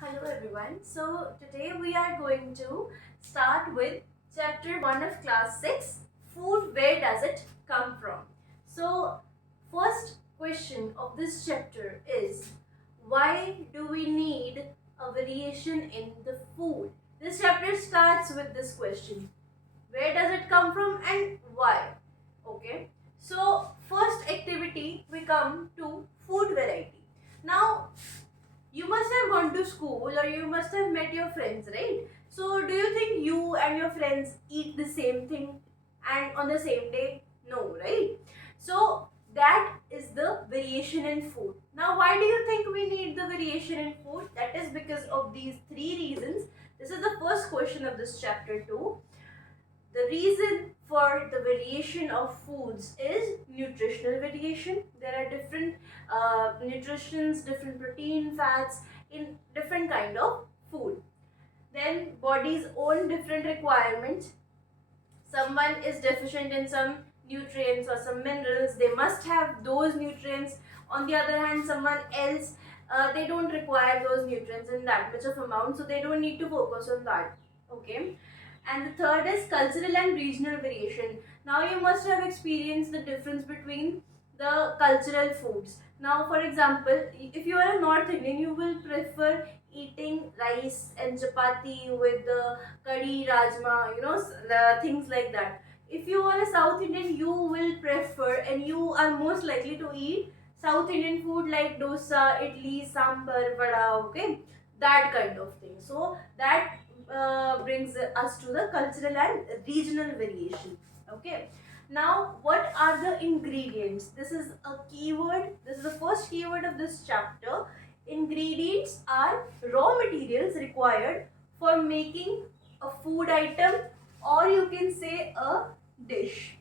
Hello everyone. So today we are going to start with chapter 1 of class 6, food, where does it come from? So first question of this chapter is, why do we need a variation in the food? This chapter starts with this question. Where does it come from and why? Okay. So first activity we come to food variety. Now you must have gone to school or you must have met your friends, right? So do you think you and your friends eat the same thing and on the same day? No, right? So that is the variation in food. Now why do you think we need the variation in food? That is because of these three reasons. This is the first question of this chapter 2. The reason for the variation of foods is nutritional variation. There are different nutritions, different protein, fats in different kind of food. Then body's own different requirements. Someone is deficient in some nutrients or some minerals, they must have those nutrients. On the other hand, someone else, they don't require those nutrients in that much of amount, so they don't need to focus on that. Okay. And the third is cultural and regional variation. Now you must have experienced the difference between the cultural foods. Now for example, if you are a North Indian, you will prefer eating rice and chapati with the curry, rajma, the things like that. If you are a South Indian, you will prefer and you are most likely to eat South Indian food like dosa, idli, sambar, vada, okay, that kind of thing. So that brings us to the cultural and regional variation. Okay. Now, what are the ingredients? This is a keyword. This is the first keyword of this chapter. Ingredients are raw materials required for making a food item, or you can say a dish.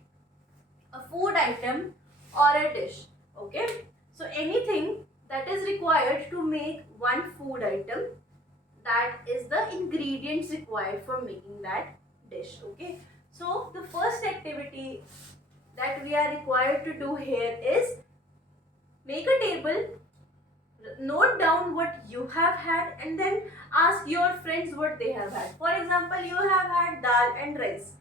A food item or a dish. Okay. So anything that is required to make one food item, that is the ingredients required for making that dish. Okay. So the first activity that we are required to do here is make a table, note down what you have had, and then ask your friends what they have had. For example, you have had dal and rice,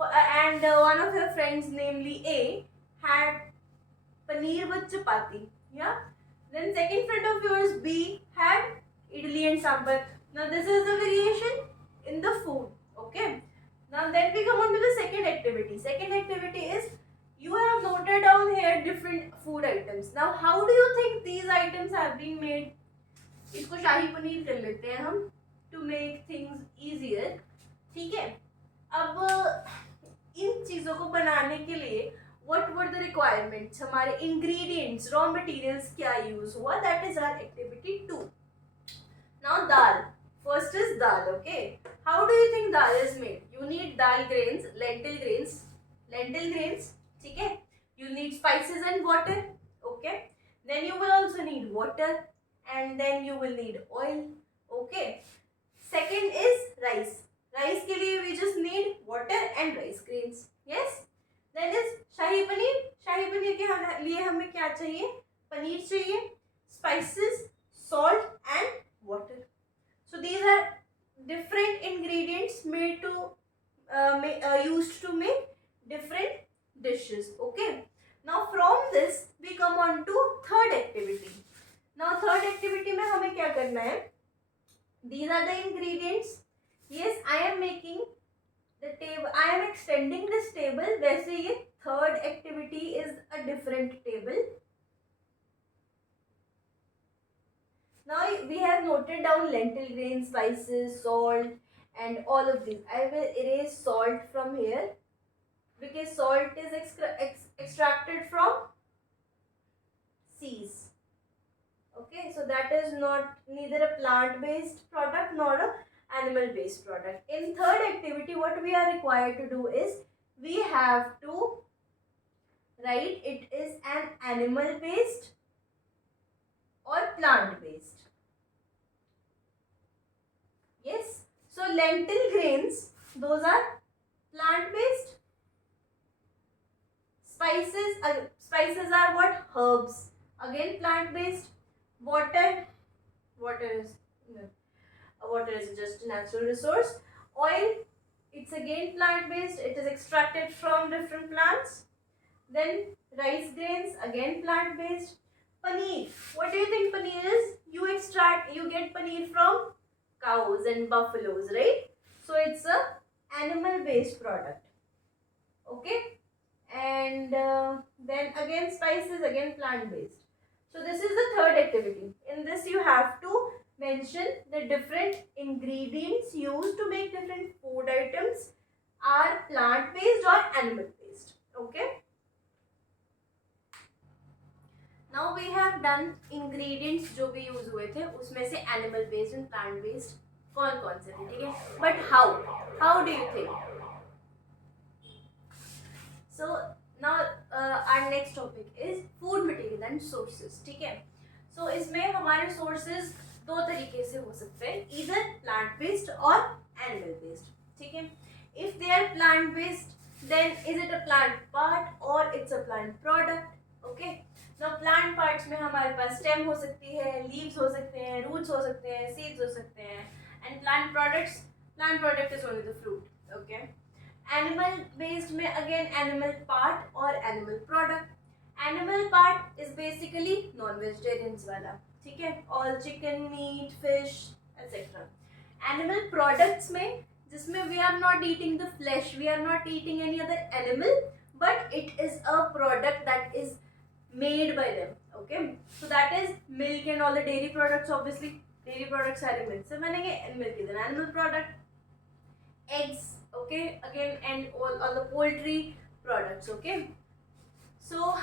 and one of your friends, namely A, had paneer with chapati. Yeah. Then second friend of yours, B, had idli and sambar. Now this is the variation in the food. Okay. Now then we come on to the second activity. Second activity is, you have noted down here different food items. Now how do you think these items have been made? इसको शाही पनीर कर लेते हैं हम to make things easier. ठीक है. अब इन चीजों को बनाने के लिए what were the requirements? हमारे ingredients, raw materials क्या use हुआ? That is our activity 2. Now dal. First is dal. Okay. How do you think dal is made? You need dal grains, lentil grains. ठीक है. You need spices and water. Okay. Then you will also need water, and then you will need oil. Okay. Second is rice. Rice के लिए we just need water and rice grains. Yes. Then is शाही पनीर. शाही पनीर के लिए हमें क्या चाहिए? पनीर चाहिए, spices, salt and water. So these are different ingredients made to used to make different dishes. Okay. Now from this we come on to third activity. Now third activity में हमें क्या करना है? These are the ingredients. Yes, I am making the table. I am extending this table. वैसे ये third activity is a different table. Now we have noted down lentil grains, spices, salt, and all of these. I will erase salt from here because salt is extracted from seas. Okay, so that is not neither a plant-based product nor a animal-based product. In third activity, what we are required to do is, we have to write it is an animal-based or plant-based. Yes. So lentil grains, those are plant-based. Spices are what? Herbs. Again plant-based. Water is Water is just a natural resource. Oil, it's again plant based, it is extracted from different plants. Then rice grains, again plant based. Paneer, what do you think paneer is? You get paneer from cows and buffaloes, right? So it's a animal based product. Okay, and then again spices, again plant based. So this is the third activity. In this you have to mention the different ingredients used to make different food items are plant based or animal based. Okay, now we have done ingredients जो भी use हुए थे उसमें से animal based and plant based कौन कौन से थे, ठीक है? But how do you think? So now our next topic is food material and sources, ठीक है? So इसमें हमारे sources दो तरीके से हो सकते हैं, either plant based or animal based, ठीक है? If they are plant based, then is it a plant part or it's a plant product? Okay. Now plant parts में हमारे पास stem हो सकती है, leaves हो सकते हैं, roots हो सकते हैं, seeds हो सकते हैं, and plant product is only the fruit. Okay. Animal based में again animal part और animal product. Animal part is basically non-vegetarians वाला, ठीक है? All chicken, meat, fish, etc. Animal products में जिसमें we are not eating the flesh, we are not eating any other animal, but it is a product that is made by them. Okay, so that is milk and all the dairy products. Obviously dairy products are milk से बनेंगे, and milk is an animal product. Eggs, okay, again, and all the poultry products. Okay, so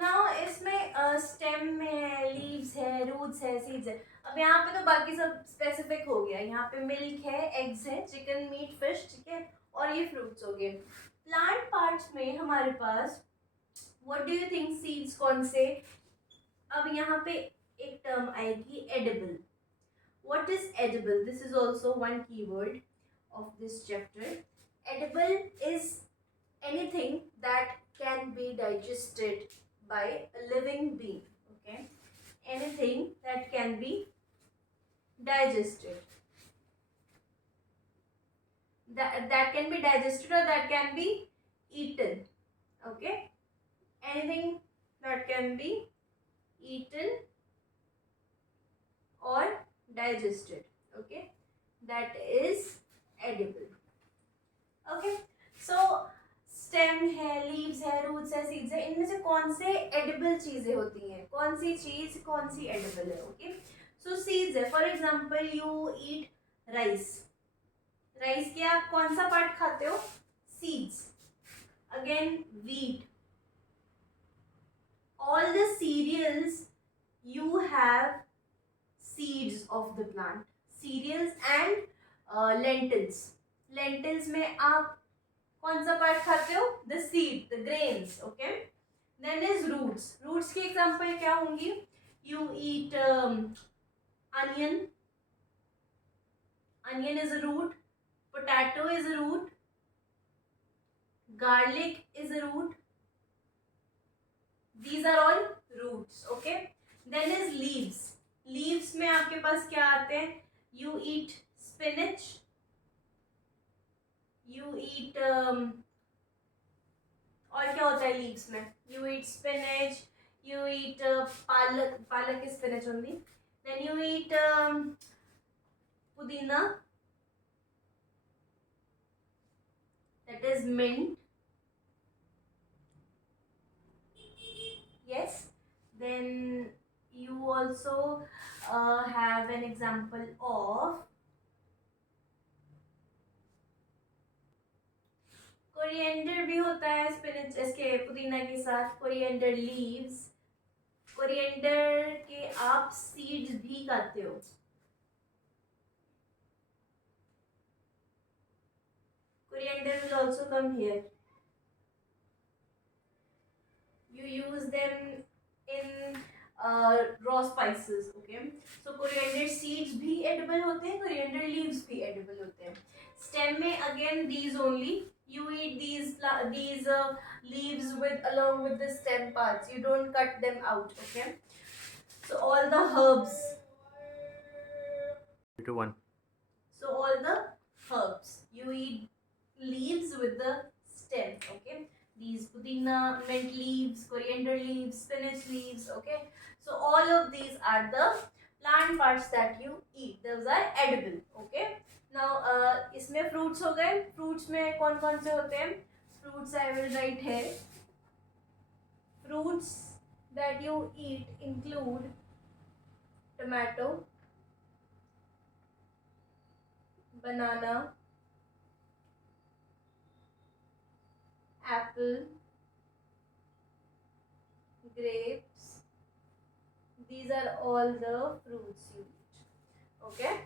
now इसमें stem में है, leaves है, roots है, seeds है. अब यहाँ पे तो बाकी सब specific हो गया. यहाँ पे milk है, eggs है, chicken, meat, fish, ठीक है, और ये fruits हो गए. Plant parts में हमारे पास what do you think seeds कौन से? अब यहाँ पे एक term आएगी edible. What is edible? This is also one keyword of this chapter. Edible is anything that can be digested by a living being. Okay, anything that can be digested. That can be digested or that can be eaten. Okay, anything that can be eaten or digested. Okay, that is edible. Okay, so stem है, leaves है, roots है, seeds है, इनमें से कौन से edible चीजें होती हैं? कौन सी चीज कौन सी edible है? Okay, so seeds है, for example you eat rice. Rice के आप कौन सा पार्ट खाते हो? Seeds. Again wheat. All the cereals you have seeds of the plant. Cereals and lentils. Lentils में आप कौन सा पार्ट खाते हो? The seed, the grains. Okay. Then is roots. Roots की एग्जांपल क्या होंगी? You eat onion. Onion is a root. Potato is a root. Garlic is a root. These are all roots. Okay. Then is leaves. Leaves में आपके पास क्या आते हैं? You eat spinach. You eat और क्या होता है leaves में? You eat spinach. You eat पालक. पालक is spinach only. Then you eat पुदीना. That is mint. Yes. Then you also have an example of coriander भी होता है स्पिनच इसके पुदीना के साथ. Coriander leaves. कोरिएंडर के आप सीड्स भी खाते हो. Coriander will also come here. You use them in raw spices. Okay, so coriander seeds भी edible होते हैं, coriander leaves भी edible होते हैं. Stem में again these only. You eat these leaves along with the stem parts. You don't cut them out. Okay, so all the herbs 2, 1. So all the herbs. You eat leaves with the stem, okay? These pudina, mint leaves, coriander leaves, spinach leaves, okay? So all of these are the plant parts that you eat. Those are edible, okay? Now इसमें fruits हो गए. Fruits में कौन कौन से होते हैं? Fruits I will write here. Fruits that you eat include tomato, banana, apple, grapes. These are all the fruits you eat. Okay.